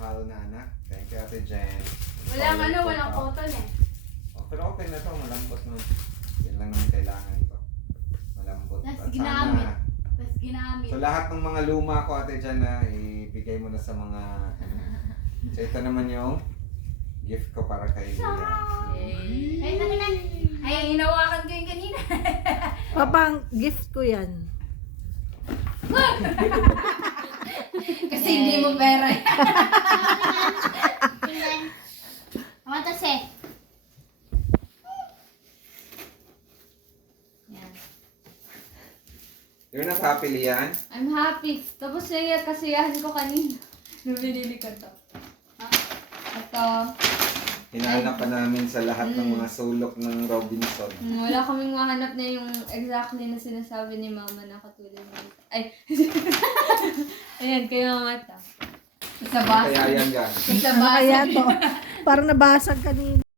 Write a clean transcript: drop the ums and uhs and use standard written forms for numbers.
Mahal na anak. Thank you, Ate Jen. Walang cotton eh. Oh, pero okay na to, malambot naman. Yan lang naman kailangan ko. Malambot. Tapos At ginamit. sana, Tapos ginamit. so lahat ng mga luma ko, Ate Jen, na ibigay mo na sa mga... So ito naman yung gift ko para kay Lian. Ay, nakinan. Ay, hinawakan ko yung kanina. Papang gift ko yan. Kasi hindi mo pera. Amatas eh. Yan. You're not happy, Lian? I'm happy. Tapos naiyak kasiyahan ko kanina. Nung binili ko to. Ito. Hinahanap pa namin sa lahat ng mga sulok ng Robinson. Wala kaming mahanap na yung exactly na sinasabi ni mama na katulad nito. Ay. Ayan, kay mama to. Sa basa. Kaya yan, gan. Sa Ano basa. kaya to? Parang nabasag kanina.